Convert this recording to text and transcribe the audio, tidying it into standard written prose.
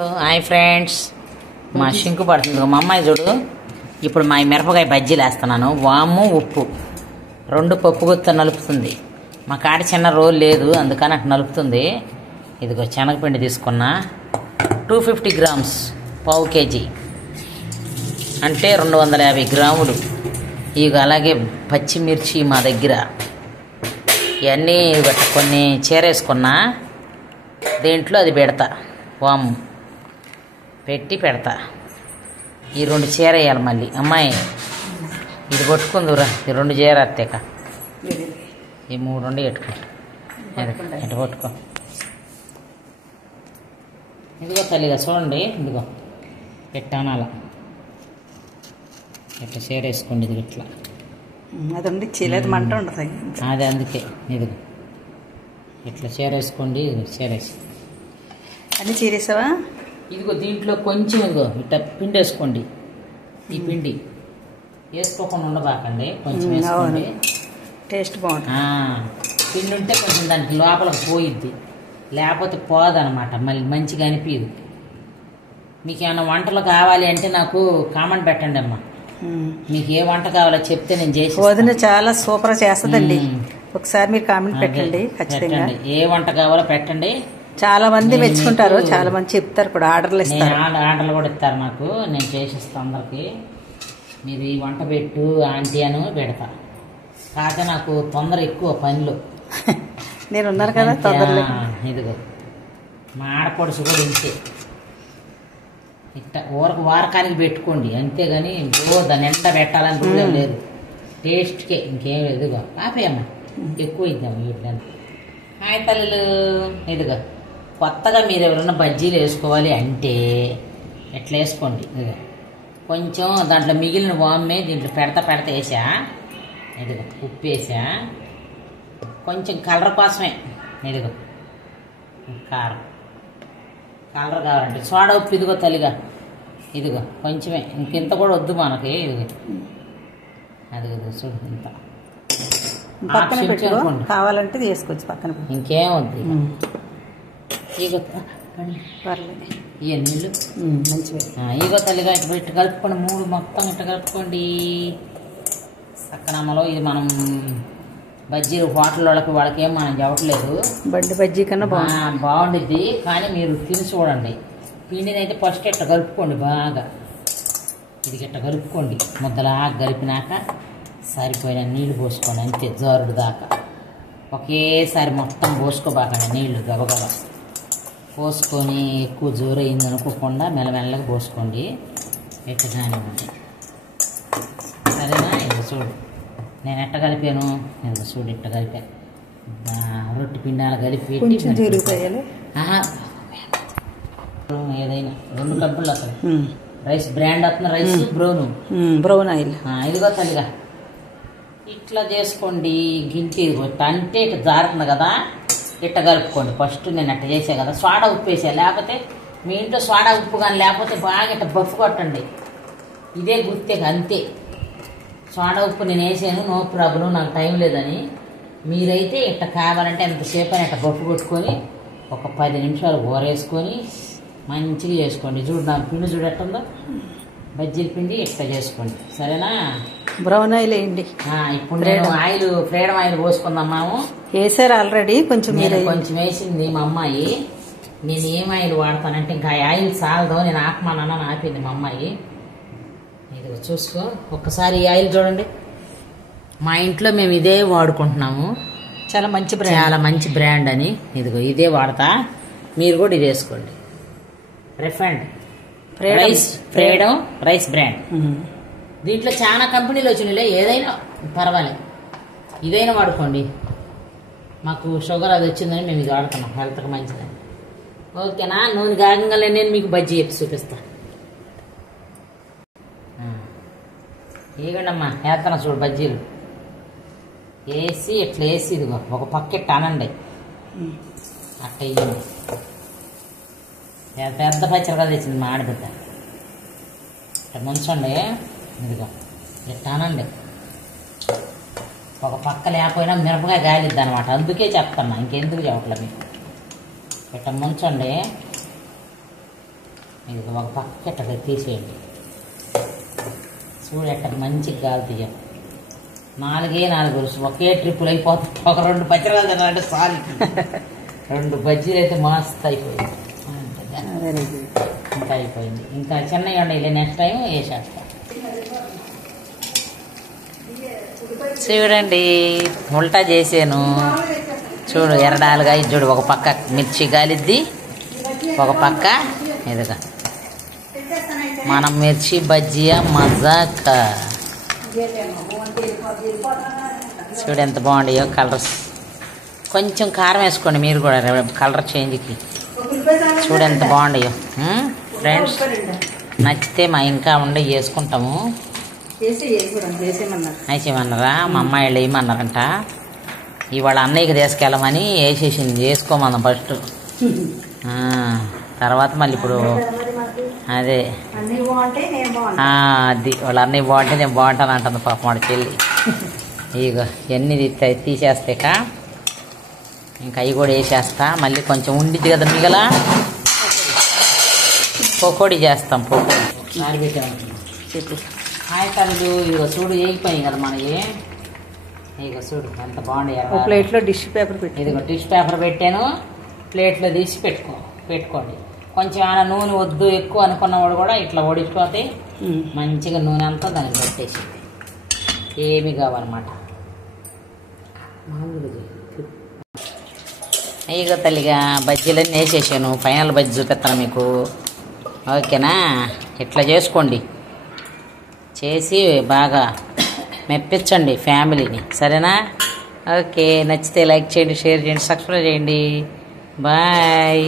Hi friends, మా sink పడుతుంది మా అమ్మాయి చూడు. ఇప్పుడు మా మిరపకాయ బజ్జీలు వేస్తున్నాను. వాము ఉప్పు రెండు పప్పు గుత్త నలుపుతుంది. మా కాడ చిన్న రోల్ లేదు, అందుకని అటు నలుపుతుంది. ఇదిగో శనగపిండి తీసుకున్నా 250 గ్రామ్స్, పావు కేజీ అంటే 250 గ్రాములు. ఇక అలాగే పచ్చిమిర్చి మా దగ్గర ఇవన్నీ కొన్ని చీరేసుకున్నా. దేంట్లో అది పెడతా, వాము పెట్టి పెడతా. ఈ రెండు చీర వేయాలి మళ్ళీ. అమ్మాయి ఇది కొట్టుకుందురా, ఈ రెండు చీర అత్తేక ఈ మూడు రెండు పెట్టుకుంటా. ఇటు కొట్టుకో. ఇదిగో తల్లిగా చూడండి, ఇదిగో పెట్టాను అలా ఇట్లా చీర వేసుకోండి. ఇది ఇట్లా అదండి చీలేదు మంట ఉండదు అదే, అందుకే ఇదిగో ఇట్లా చీర వేసుకోండి. చీర వేసి అన్ని చీరేసావా? ఇదిగో దీంట్లో కొంచెం ఇదిగో ఇట్లా పిండి వేసుకోండి. ఈ పిండి వేసుకోకుండా ఉండబాకండి, కొంచెం వేసుకోండి. టేస్ట్ బాగుంటుంది. పిండి ఉంటే కొంచెం దానికి లోపలికి పోయిద్ది, లేకపోతే పోదనమాట, మళ్ళీ మంచిగా అనిపించదు. మీకు ఏమైనా వంటలు కావాలి అంటే నాకు కామెంట్ పెట్టండి అమ్మా. మీకు ఏ వంట కావాలో చెప్తే నేను చేసి. వదిన చాలా సూపర్ చేస్తుందండి, ఒకసారి మీరు కామెంట్ పెట్టండి ఖచ్చితంగా. ఏ వంట కావాలో పెట్టండి. చాలా మంది మెచ్చుకుంటారు, చాలా మంది చెప్తారు కూడా, ఆర్డర్లు ఇస్తారు. ఆర్డర్లు కూడా ఇస్తారు నాకు, నేను చేసిస్తాను అందరికి. మీరు ఈ వంట పెట్టు ఆంటీ అని పెడతా. కాకపోతే నాకు తొందర ఎక్కువ పనులు. నేను ఉన్నారు కదా తొందరలో. ఇదిగో మా ఆడపడుచు కూడా ఇంతే, ఇట్ట వారకానికి పెట్టుకోండి అంతేగాని దాన్ని ఎంత పెట్టాలని కూడా లేదు. టేస్ట్కే ఇంకేం లేదు. ఇదిగో ఆపేయమ్మా, ఎక్కువ ఇద్దాము వీటిని. హాయ్ తల్లులు, ఇదిగో కొత్తగా మీరు ఎవరైనా బజ్జీలు వేసుకోవాలి అంటే ఎట్లా వేసుకోండి. ఇదిగో కొంచెం దాంట్లో మిగిలిన వామ్మే దీంట్లో పెడతా వేసా. ఇదిగో ఉప్పు వేసా, కొంచెం కలర్ కోసమే. ఇదిగో కారం, కలర్ కావాలంటే సోడా ఉప్పు. ఇదిగో తల్లిగా, ఇదిగో కొంచెమే, ఇంకెంత కూడా వద్దు మనకి. ఇదిగో అదిగో చూడు, ఇంత పక్కన పెట్టుకోండి, కావాలంటే తీసుకోవచ్చు పక్కన. ఇంకేం వద్దు. ఈగో పర్లేదు, ఇక నీళ్ళు మంచిగా. ఈగో తల్లిగా ఇటు ఇటు కలుపుకోండి, మూడు మొత్తం ఇట్లా కలుపుకోండి సక్కనమ్మలో. ఇది మనం బజ్జీలు హోటల్ వాళ్ళకి ఏం మనం చెప్పట్లేదు, బండి బజ్జీ కన్నా బాగుండిద్ది. కానీ మీరు తిని చూడండి. పిండిని అయితే ఫస్ట్ ఇట్లా కలుపుకోండి బాగా. ఇది ఇట్లా కలుపుకోండి, ముద్దలాగా కలిపినాక సరిపోయిన నీళ్ళు పోసుకోండి, అంతే జారుడు దాకా. ఒకేసారి మొత్తం పోసుకోబాకండి నీళ్లు, గబగబా పోసుకొని ఎక్కువ జోరు అయింది అనుకోకుండా మెల్లమెల్లగా పోసుకోండి. ఎట్లా కానివ్వండి, సరేనా? ఇది చూడు నేను ఎట్ట కలిపాను. ఇది చూడు ఇట్ట కలిపాను. రొట్టె పిండాలు కలిపి ఏదైనా 2 కప్పులు అసలు రైస్ బ్రాండ్ వస్తున్న రైస్ బ్రౌన్ ఆయిల్. ఇదిగో తల్లిగా ఇట్లా చేసుకోండి. గింటి అంటే ఇట్లా జారుతుంది కదా, ఇట్ట కలుపుకోండి. ఫస్ట్ నేను అట్ట చేసా కదా, సోడా ఉప్పు వేసా. లేకపోతే మీ ఇంట్లో సోడా ఉప్పు కానీ లేకపోతే బాగా ఇట్ట బఫ్ కొట్టండి. ఇదే గుర్తే అంతే. సోడా ఉప్పు నేను వేసాను, నో ప్రాబ్లం, నాకు టైం లేదని. మీరైతే ఇట్ట కావాలంటే ఎంతసేపు అని ఇట్ట బఫ్ కొట్టుకొని ఒక 10 నిమిషాలు ఊరేసుకొని మంచిగా చేసుకోండి. చూడు నాకు పిండి చూడట్టుందో, బజ్జీల పిండి ఇట్లా చేసుకోండి, సరేనా? బ్రౌన్ ఆయిల్ వేయండి. ఇప్పుడు నేను ఫ్రీడమ్ ఆయిల్ పోసుకుందాం. మేము వేసారు ఆల్రెడీ, కొంచెం కొంచెం వేసింది మా అమ్మాయి. నేను ఏం ఆయిల్ వాడతానంటే ఇంకా ఆయిల్ చాలదు, నేను ఆపమానని ఆపింది మా అమ్మాయి. ఇది చూసుకో ఒక్కసారి ఈ ఆయిల్ చూడండి. మా ఇంట్లో మేము ఇదే వాడుకుంటున్నాము, చాలా మంచి బ్రాండ్ అని. ఇదిగో ఇదే వాడతా, మీరు కూడా ఇది వేసుకోండి. Refined freedom rice brand. దీంట్లో చాలా కంపెనీలు వచ్చినాయి, ఏదైనా పర్వాలేదు, ఇదైనా వాడుకోండి. మాకు షుగర్ అది వచ్చిందని మేము ఇది వాడుతున్నాం, హెల్త్కి మంచిదని. ఓకేనా? నూనె కాగంగానే నేను మీకు బజ్జీ చెప్పి చూపిస్తాను. ఇవ్వండమ్మా, వేస్తాను చూడు బజ్జీలు వేసి ఇట్లా వేసి. ఇదిగో ఒక పక్క ఇట్ట అనండి, అట్ట ఇవ్వండి. పెద్ద పచ్చడిగా తెచ్చింది మా ఆడబిడ్డ. ఇట్లా ముంచండి, ఇదిగో ఇట్లా అనండి. ఒక పక్క లేకపోయినా మిరపకాయ గాలిద్ది అనమాట, అందుకే చెప్తున్నా, ఇంకెందుకు చెప్పట్లే మీకు. ఇట్లా ముంచండి. ఇది ఒక పక్క ఎట్ట తీసేయండి. చూడు ఎట్ట మంచిగా గాలి తీయం. 4 ఒకే ట్రిప్పులు అయిపోతుంది. ఒక 2 పచ్చరాలు తినాలంటే సారీ. 2 బజ్జీలు అయితే మస్తు అయిపోయింది. ఇంకా అయిపోయింది. ఇంకా చిన్నవి ఉన్నాయి, నెక్స్ట్ టైం వేసేస్తా. చూడండి ఉల్టా చేసాను. చూడు ఎర్రడాలుగా ఇది చూడు. ఒక పక్క మిర్చి గాలిద్ది, ఒక పక్క ఇదిగా మనం మిర్చి బజ్జియా మజాక. చూడు ఎంత బాగుంటాయో కలర్స్. కొంచెం కారం వేసుకోండి మీరు కూడా కలర్ చేంజ్కి. చూడు ఎంత బాగుంటాయో ఫ్రెండ్స్. నచ్చితే మా ఇంకా ఉండి వేసుకుంటాము. వేసేయమన్నారా? మా అమ్మాయి వాళ్ళు వేయమన్నారంట. ఇవాళ అన్నయ్యకి తీసుకెళ్ళమని వేసేసింది. వేసుకోమన్నా ఫస్ట్, తర్వాత మళ్ళీ ఇప్పుడు అదే అది వాళ్ళ అన్నయ్య బాగుంటే నేను బాగుంటాను అంటుంది పాపం వాడి చెల్లి. ఇగో ఇవన్నీ తీసేస్తాక ఇంకా అవి కూడా వేసేస్తా. మళ్ళీ కొంచెం ఉండిద్ది కదా మిగల పకోడీ చేస్తాం. పకోడీ చెప్పు. హాయ్ తల్లు. ఇదిగో చూడు వేగిపోయాయి కదా మనకి. ఇదిగో చూడు ఎంత బాగుంది. ప్లేట్లో డిష్ పేపర్ పెట్టి ఇదిగో డిష్ పేపర్ పెట్టాను. ప్లేట్లో తీసి పెట్టుకోండి. కొంచెం ఆయన నూనె వద్దు ఎక్కువ అనుకున్నవాడు కూడా ఇట్లా ఒడిపోతే మంచిగా నూనె అంతా దానికి పెట్టేసింది. ఏమి కావాలన్నమాట. ఇక తల్లిగా బజ్జీలన్నీ వేసేసాను. ఫైనల్ బజ్జీ చూపిస్తాను మీకు. ఓకేనా? ఇట్లా చేసుకోండి. చేసి బాగా మెప్పించండి ఫ్యామిలీని. సరేనా? ఓకే. నచ్చితే లైక్ చేయండి, షేర్ చేయండి, సబ్స్క్రైబ్ చేయండి. బాయ్.